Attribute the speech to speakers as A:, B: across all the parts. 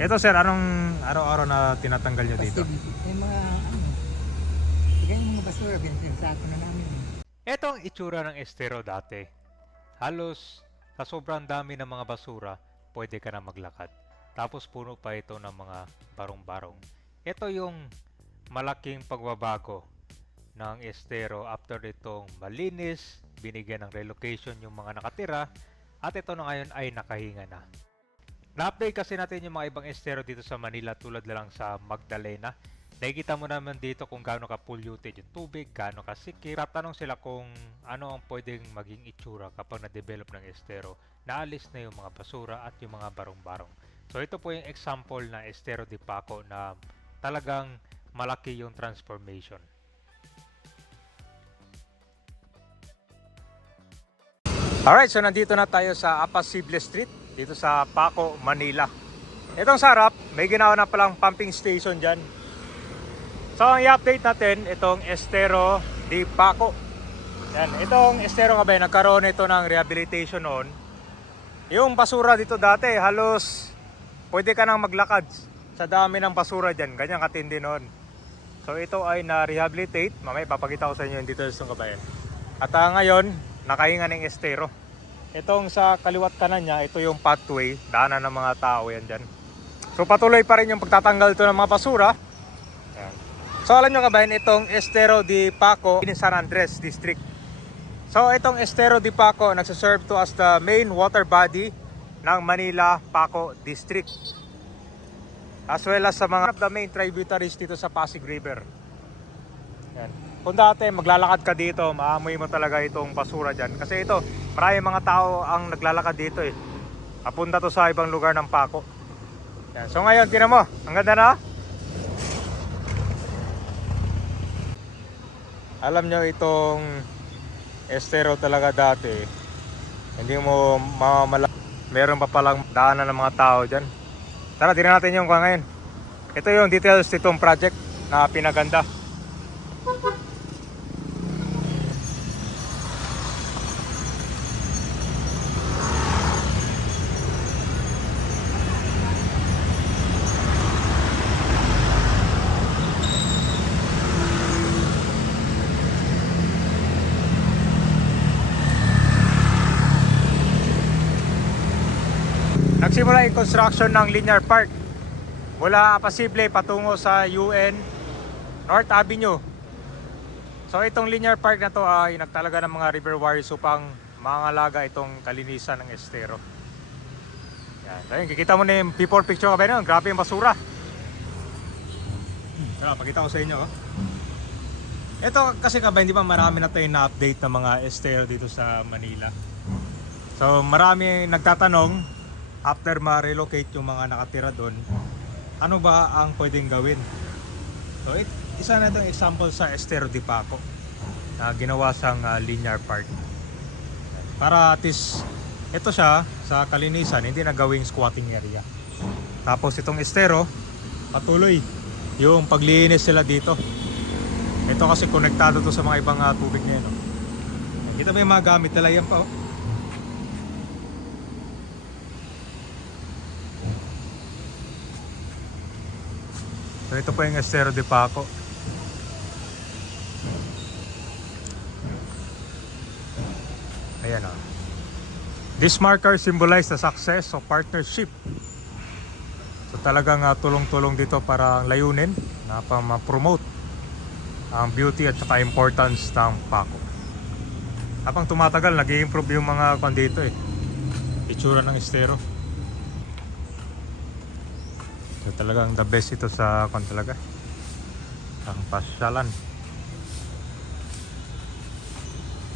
A: Ito sir, anong araw-araw na tinatanggal nyo dito?
B: May mga ano, ganyan mga basura, binasako na namin.
A: Ito ang itsura ng estero dati. Halos sa sobrang dami ng mga basura, pwede ka na maglakad. Tapos puno pa ito ng mga barong-barong. Ito yung malaking pagbabago ng estero after itong malinis, binigyan ng relocation yung mga nakatira, at ito na ngayon ay nakahinga na. Na-update kasi natin yung mga ibang estero dito sa Manila tulad na lang sa Magdalena. Nakikita mo naman dito kung gaano ka polluted yung tubig, gaano ka sikip. Tatanong sila kung ano ang pwedeng maging itsura kapag na-develop ng estero. Naalis na yung mga basura at yung mga barong-barong. So ito po yung example na estero de Paco na talagang malaki yung transformation. Alright, so nandito na tayo sa Apasible Street, dito sa Paco, Manila. Itong sarap, may ginawa na palang pumping station dyan. So ang i-update natin, itong Estero de Paco. Yan, itong Estero ba, nagkaroon ito ng rehabilitation noon. Yung basura dito dati, halos pwede ka nang maglakad sa dami ng basura dyan. Ganyan katindi noon. So ito ay na-rehabilitate. Mamaya papakita ko sa inyo yung details ng kabayan. At ah, ngayon, nakahinga ng estero. Itong sa kaliwat kanan niya, ito yung pathway, daanan ng mga tao yan dyan. So patuloy pa rin yung pagtatanggal ito ng mga basura. So alam nyo kabayan, itong Estero de Paco in San Andres District. So itong Estero de Paco nagsaserve to as the main water body ng Manila Paco District. As well as sa mga of the main tributaries dito sa Pasig River. Yan. Kung dati maglalakad ka dito, maamoy mo talaga itong basura dyan. Kasi ito, maraming mga tao ang naglalakad dito eh. Papunta to sa ibang lugar ng Paco. Yan. So ngayon, tinan mo, ang ganda na. Alam nyo itong estero talaga dati. Hindi mo mamamala. Meron pa palang daanan ng mga tao dyan. Tara, tingnan natin yung ngayon. Ito yung details nitong project na pinaganda. Nagsimula yung construction ng linear park mula Apasible patungo sa UN North Avenue. So itong linear park na to ay nagtalaga ng mga river warriors upang mangalaga itong kalinisan ng estero. Yan. So yun, kikita mo na yung before picture ka ba yun? Grabe yung basura. Tara, pakita ko sa inyo. Oh. Ito kasi ka ba, hindi ba marami na tayong na-update ng mga estero dito sa Manila. So marami nagtatanong after ma-relocate yung mga nakatira doon, ano ba ang pwedeng gawin? So, it, isa na itong example sa Estero de Paco na ginawa siyang ah, linear park. Para at least, ito siya sa kalinisan, hindi na gawing squatting area. Tapos itong estero, patuloy yung paglinis sila dito. Ito kasi konektado to sa mga ibang ah, tubig niya. No? Kita mo yung mga gamit nila yan pa. Oh. So ito po yung Estero de Paco. Ayan o. This marker symbolize the success of partnership. So talagang ah, tulong-tulong dito para layunin na pa ma-promote ang beauty at saka importance ng Paco. Habang tumatagal, nag improve yung mga kwan dito eh. Itsura ng estero. So talagang the best ito sa kwan talaga. Ang pasyalan.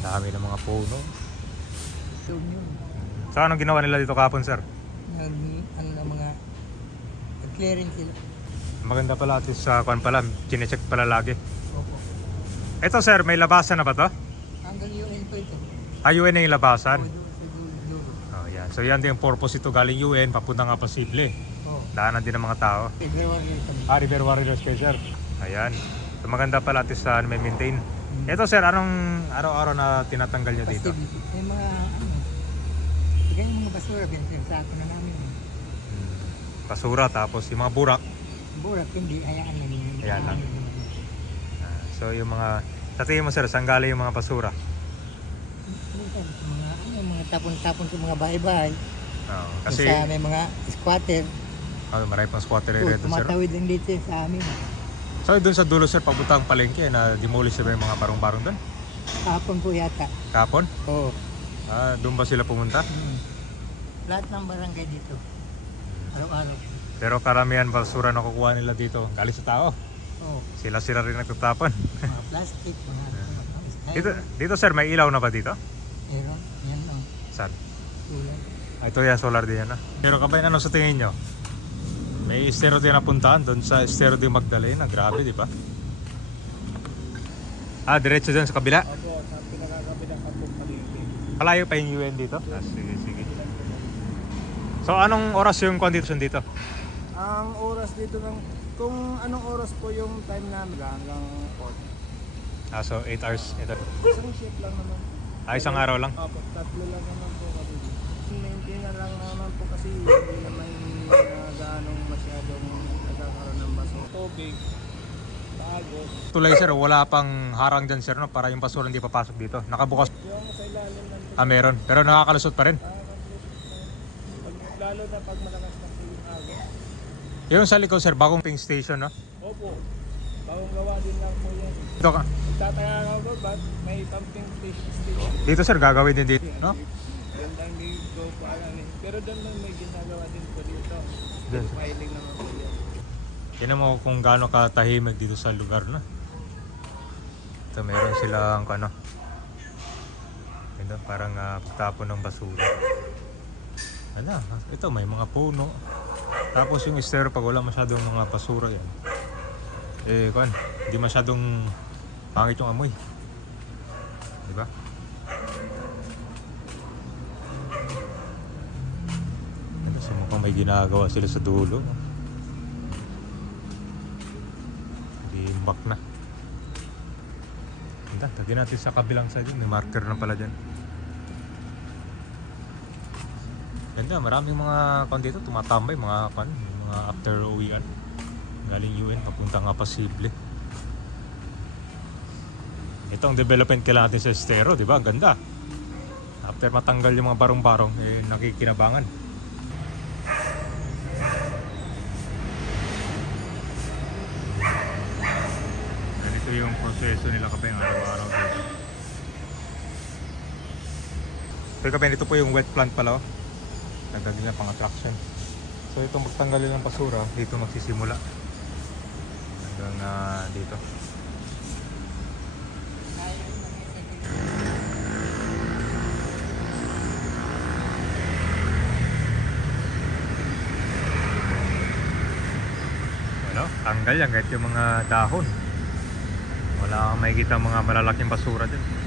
A: Dami ng mga puno.
B: So
A: anong ginawa nila dito kapon sir?
B: nag, ano na mga, nag-clearing sila.
A: Maganda pala at sa kwan pala, chinecheck pala lagi.
B: Opo.
A: Ito sir, may labasan na ba to?
B: Hanggang UN po ito.
A: Ayun na yung labasan.
B: O, du- siguro, dulo.
A: Oh, yan. So yan din yung purpose ito galing UN, papunta nga posible. Daanan din ng mga tao.
B: rin kami.
A: Ah, River Warriors kayo sir. Ayan. So maganda pala at least may maintain. Ito sir, anong araw-araw na tinatanggal nyo dito?
B: may mga, ano, ganyan mga basura, binasako na namin.
A: basura tapos yung mga burak.
B: Burak, hindi. Hayaan lang yun.
A: Hayaan lang. Ah, so yung mga, sa tingin mo sir, saan galing yung mga basura?
B: Mga, ano, mga tapon-tapon sa mga bahay-bahay.
A: Oo,
B: Kasi
A: kasi
B: sa may mga squatter,
A: oh, marami pang squatter
B: oh,
A: area doon sir.
B: tumatawid lang dito sa amin.
A: So doon sa dulo sir, pabutang palengke na demolish na ba yung mga barong-barong doon?
B: Kahapon po yata.
A: Kapon?
B: Oo.
A: Ah, doon ba sila pumunta?
B: Hmm. Lahat ng barangay dito. Araw-araw.
A: Pero karamihan basura na kukuha nila dito, galing sa tao.
B: Oo.
A: Sila sila rin nagtatapon.
B: Mga plastic, mga mga
A: Dito, dito sir, may ilaw na ba dito?
B: Meron. Yan ang
A: Saan?
B: tulad.
A: Ah, ito yan, solar din yan ah. Pero kabay, ano sa tingin nyo? May estero din napuntahan doon sa estero din Magdalena. Grabe, di ba? Ah, diretso dyan sa kabila?
C: Opo, sa pinakakabilang kapong palengke.
A: Malayo pa yung UN dito? Ah, sige, sige. So, anong oras yung condition dito?
C: Ang oras dito ng kung anong oras po yung time namin hanggang 4.
A: Ah, so 8 hours. Ito.
C: Isang shift lang naman.
A: Ah, isang araw lang?
C: Opo, tatlo lang naman po kami dito. Maintain na lang naman po kasi hindi naman uh, gaanong masyadong nagkakaroon ng baso. Tubig, tagos.
A: Tulay sir, wala pang harang dyan sir, no? Para yung basura hindi papasok dito. Nakabukas.
C: Yung sa ilalim ng
A: Ah, meron. Pero nakakalusot pa rin.
C: pag, lalo na pag malakas na po yung agos.
A: Yung sa likod sir, bagong ping station, no?
C: Opo, bagong gawa din lang po yan.
A: Dito ka.
C: Tataya ako ba, ba't may pumping station station?
A: Dito sir, gagawin din dito, no?
C: Gandang dito po alam eh. Pero doon lang may ginagawa din po dito.
A: Yes.
C: Mahilig naman po yan.
A: Tingnan mo kung gaano katahimik dito sa lugar na. Ito meron silang ano. Ito parang uh, pagtapon ng basura. Ano, ito may mga puno. Tapos yung estero pag wala masyadong mga basura yan. Eh, kuan, hindi masyadong pangit yung amoy. Di ba? Ito, so mukhang may ginagawa sila sa dulo. no? Limbak na. Ganda, tagyan natin sa kabilang side yun. May marker na pala dyan. Ganda, maraming mga kon dito tumatambay, mga kon, mga after uwian. Galing UN, papunta nga posible. Ito ang development kailangan natin sa estero, di ba? Ganda. After matanggal yung mga barong-barong, eh, nakikinabangan. Ganito yung proseso nila kapag yung araw-araw dito. Pero kapag dito po yung wet plant pala oh. Nagdagdag na pang attraction. So ito magtanggalin ng basura, dito magsisimula. Hanggang ah, dito. Ano? Tanggal yan kahit yung mga dahon. Wala kang makikita mga malalaking basura dyan.